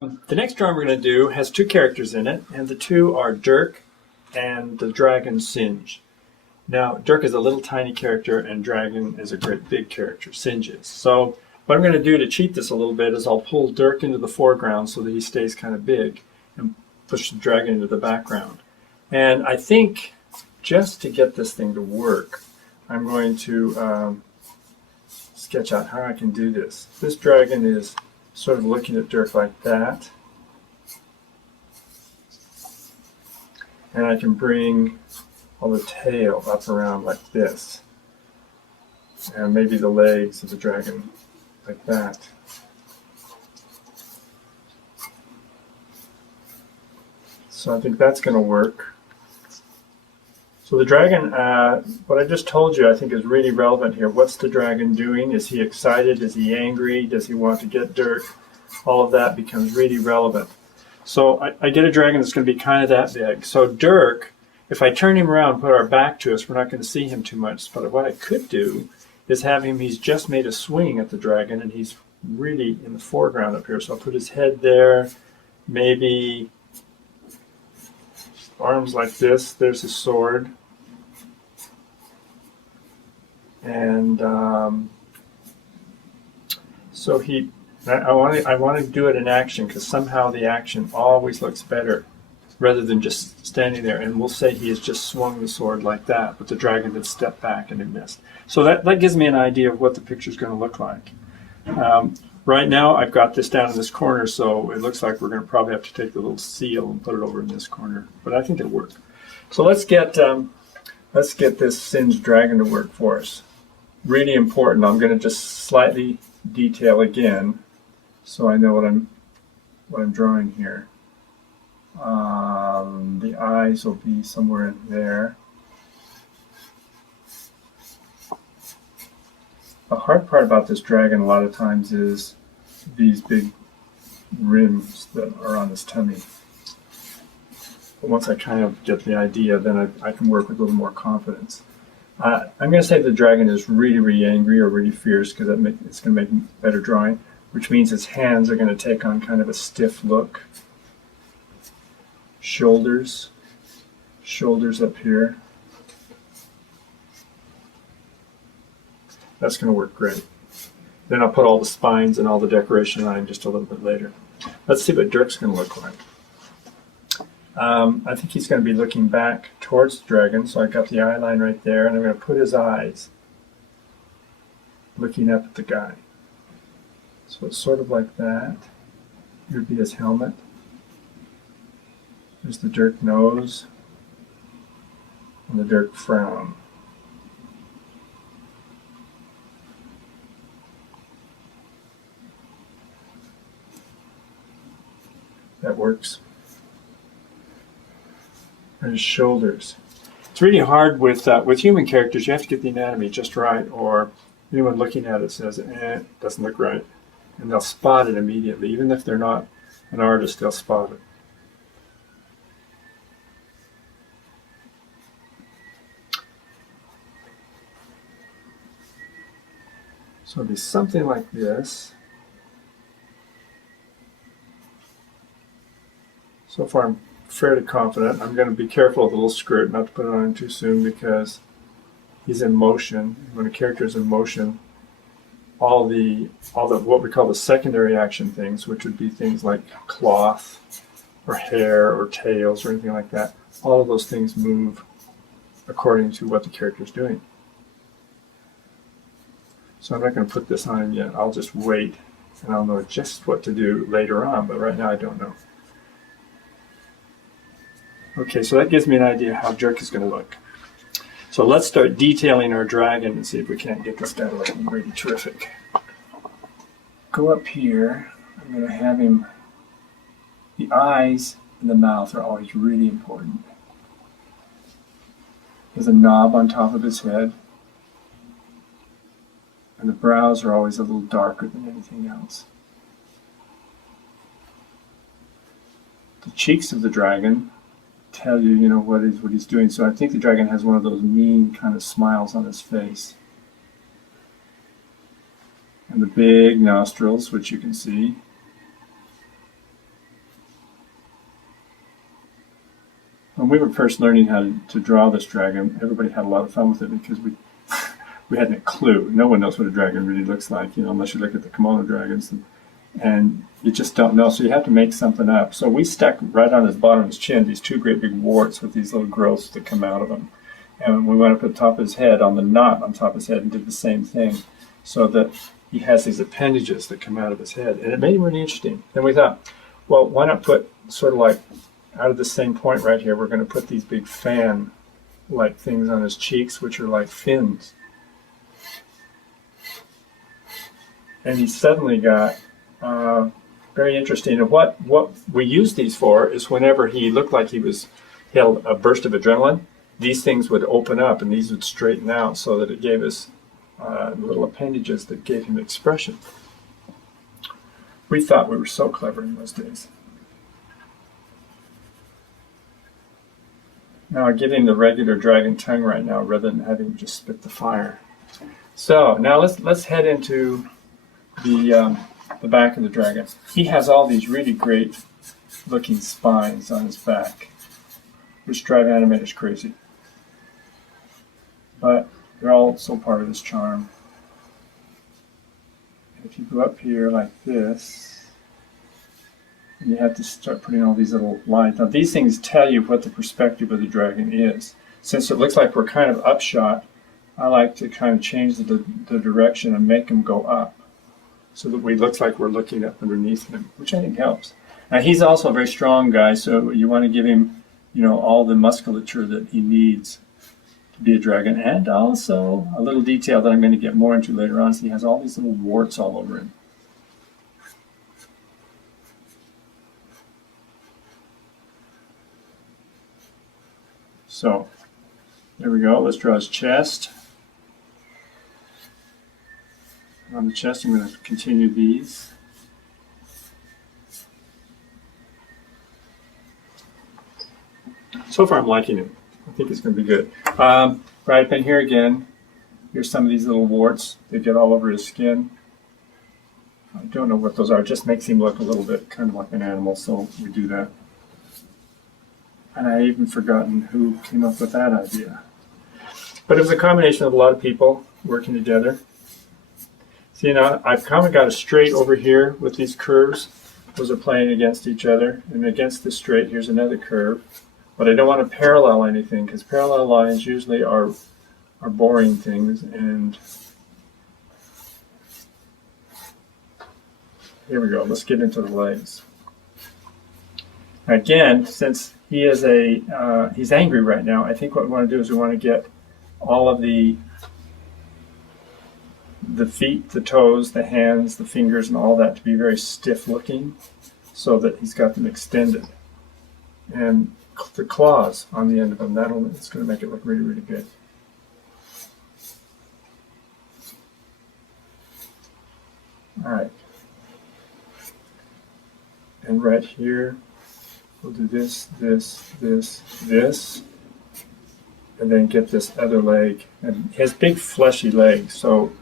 The next drawing we're going to do has two characters in it, and the two are Dirk and the dragon Singe. Now, Dirk is a little tiny character, and Dragon is a great big character, Singe is. So what I'm going to do to cheat this a little bit is I'll pull Dirk into the foreground so that he stays kind of big, and push the dragon into the background. And I think just to get this thing to work, I'm going to sketch out how I can do this. This dragon is sort of looking at Dirk like that. And I can bring all the tail up around like this. And maybe the legs of the dragon like that. So I think that's going to work. So the dragon, what I just told you, I think is really relevant here. What's the dragon doing? Is he excited? Is he angry? Does he want to get Dirk? All of that becomes really relevant. So I get a dragon that's going to be kind of that big. So Dirk, if I turn him around and put our back to us, we're not going to see him too much. But what I could do is have him, he's just made a swing at the dragon, and he's really in the foreground up here. So I'll put his head there, maybe arms like this. There's his sword. And so I want to do it in action, because somehow the action always looks better rather than just standing there. And we'll say he has just swung the sword like that, but the dragon had stepped back and it missed. So that gives me an idea of what the picture is going to look like. Right now I've got this down in this corner, so it looks like we're going to probably have to take the little seal and put it over in this corner, but I think it'll work. So let's get this Singe dragon to work for us. Really important. I'm going to just slightly detail again, so I know what I'm drawing here. The eyes will be somewhere in there. The hard part about this dragon a lot of times is these big rims that are on his tummy. But once I kind of get the idea, then I can work with a little more confidence. I'm going to say the dragon is really, really angry or really fierce, because it's going to make better drawing, which means his hands are going to take on kind of a stiff look. Shoulders up here. That's going to work great. Then I'll put all the spines and all the decoration on just a little bit later. Let's see what Dirk's going to look like. I think he's going to be looking back towards the dragon, so I've got the eye line right there, and I'm going to put his eyes looking up at the guy. So it's sort of like that. Here would be his helmet. There's the Dirk nose and the Dirk frown. That works. And his shoulders. It's really hard with human characters. You have to get the anatomy just right, or anyone looking at it says, it doesn't look right. And they'll spot it immediately. Even if they're not an artist, they'll spot it. So it'll be something like this. So far I'm fairly confident. I'm going to be careful of the little skirt, not to put it on too soon, because he's in motion. When a character is in motion, all the what we call the secondary action things, which would be things like cloth or hair or tails or anything like that, all of those things move according to what the character is doing. So I'm not going to put this on him yet. I'll just wait, and I'll know just what to do later on, but right now I don't know. Okay, so that gives me an idea how Dirk is going to look. So let's start detailing our dragon and see if we can't get this guy looking really terrific. Go up here. I'm going to have him, the eyes and the mouth are always really important. There's a knob on top of his head, and the brows are always a little darker than anything else. The cheeks of the dragon tell you, what he's doing. So I think the dragon has one of those mean kind of smiles on his face. And the big nostrils, which you can see. When we were first learning how to draw this dragon, everybody had a lot of fun with it because we hadn't a clue. No one knows what a dragon really looks like, unless you look at the kimono dragons, and you just don't know. So you have to make something up. So we stuck right on his bottom of his chin these two great big warts with these little growths that come out of them. And we went up at the top of his head, on the knot on top of his head, and did the same thing, so that he has these appendages that come out of his head. And it made him really interesting. And we thought, well, why not put sort of like out of the same point right here, we're going to put these big fan-like things on his cheeks, which are like fins. And he suddenly got very interesting. And what we use these for is whenever he looked like he had a burst of adrenaline, these things would open up and these would straighten out so that it gave us little appendages that gave him expression. We thought we were so clever in those days. Now I'm getting the regular dragon tongue right now rather than having just spit the fire. So now let's head into the back of the dragon. He has all these really great looking spines on his back, which drive animators crazy. But they're also part of his charm. If you go up here like this, you have to start putting all these little lines. Now these things tell you what the perspective of the dragon is. Since it looks like we're kind of upshot, I like to kind of change the direction and make them go up, so that we look like we're looking up underneath him, which I think helps. Now he's also a very strong guy, so you want to give him, all the musculature that he needs to be a dragon. And also a little detail that I'm going to get more into later on is he has all these little warts all over him. So there we go. Let's draw his chest. On the chest, I'm going to continue these. So far, I'm liking it. I think it's going to be good. Right up in here again, here's some of these little warts. They get all over his skin. I don't know what those are. It just makes him look a little bit kind of like an animal, so we do that. And I even forgotten who came up with that idea. But it was a combination of a lot of people working together. See, now I've kind of got a straight over here with these curves. Those are playing against each other. And against this straight, here's another curve. But I don't want to parallel anything, because parallel lines usually are boring things. And here we go. Let's get into the legs. Again, since he is he's angry right now, I think what we want to do is we want to get all of the feet, the toes, the hands, the fingers, and all that to be very stiff looking, so that he's got them extended. And the claws on the end of them, it's going to make it look really, really good. All right. And right here, we'll do this, this, this, this, and then get this other leg. And he has big fleshy legs, so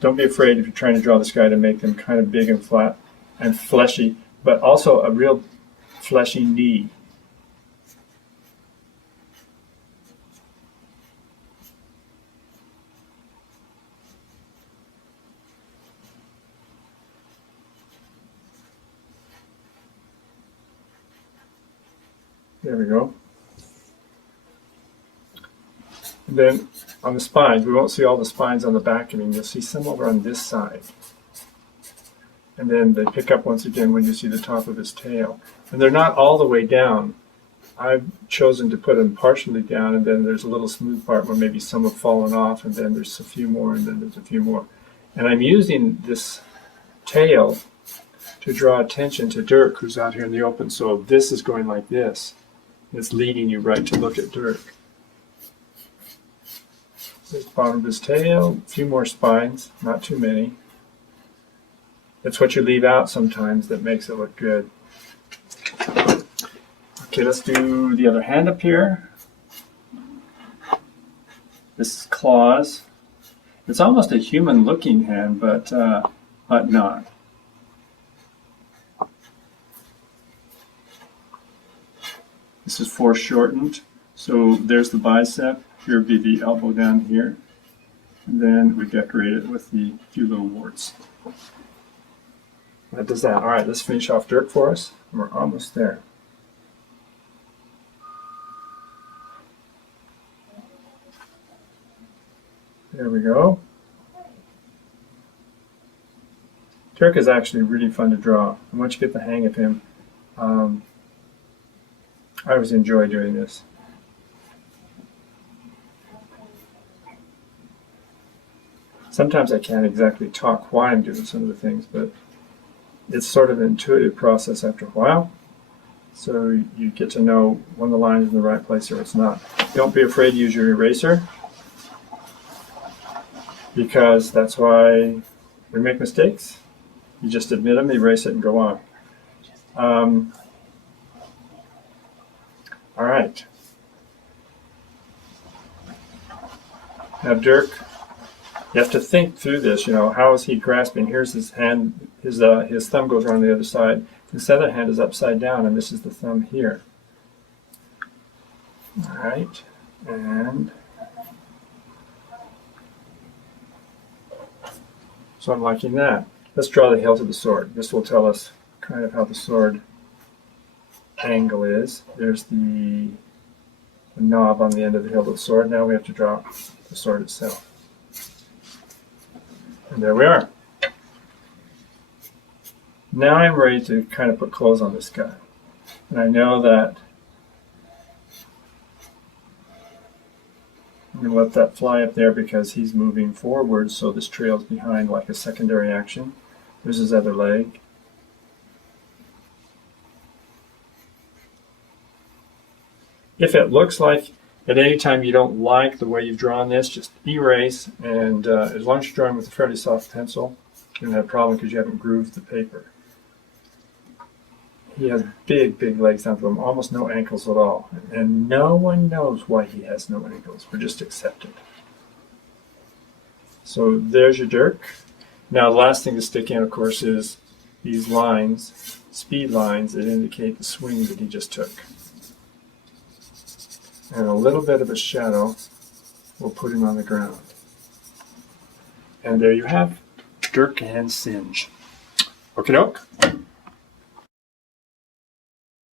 don't be afraid if you're trying to draw this guy to make them kind of big and flat and fleshy, but also a real fleshy knee. There we go. And then on the spines, we won't see all the spines on the back of him. You'll see some over on this side. And then they pick up once again when you see the top of his tail. And they're not all the way down. I've chosen to put them partially down, and then there's a little smooth part where maybe some have fallen off, and then there's a few more, and then there's a few more. And I'm using this tail to draw attention to Dirk, who's out here in the open. So this is going like this. It's leading you right to look at Dirk. There's the bottom of his tail, a few more spines, not too many. It's what you leave out sometimes that makes it look good. Okay, let's do the other hand up here. This is claws. It's almost a human-looking hand, but not. This is foreshortened. So there's the bicep. Here would be the elbow down here. And then we decorate it with the few little warts. That does that. All right, let's finish off Dirk for us. We're almost there. There we go. Dirk is actually really fun to draw. And once you get the hang of him, I always enjoy doing this. Sometimes I can't exactly talk why I'm doing some of the things, but it's sort of an intuitive process after a while. So you get to know when the line is in the right place or it's not. Don't be afraid to use your eraser, because that's why we make mistakes. You just admit them, erase it, and go on. All right. Now Dirk, you have to think through this. You know, how is he grasping? Here's his hand. His thumb goes around the other side. This other hand is upside down, and this is the thumb here. All right, and so I'm liking that. Let's draw the hilt of the sword. This will tell us kind of how the sword angle is. There's the knob on the end of the hilt of the sword. Now we have to draw the sword itself. And there we are. Now I'm ready to kind of put clothes on this guy. And I know that I'm going to let that fly up there because he's moving forward, so this trails behind like a secondary action. There's his other leg. If it looks like at any time you don't like the way you've drawn this, just erase, and as long as you're drawing with a fairly soft pencil, you don't have a problem because you haven't grooved the paper. He has big, big legs down to him, almost no ankles at all. And no one knows why he has no ankles. We're just accept it. So there's your Dirk. Now the last thing to stick in, of course, is these lines, speed lines that indicate the swing that he just took. And a little bit of a shadow will put him on the ground. And there you have Dirk and Singe. Okie doke.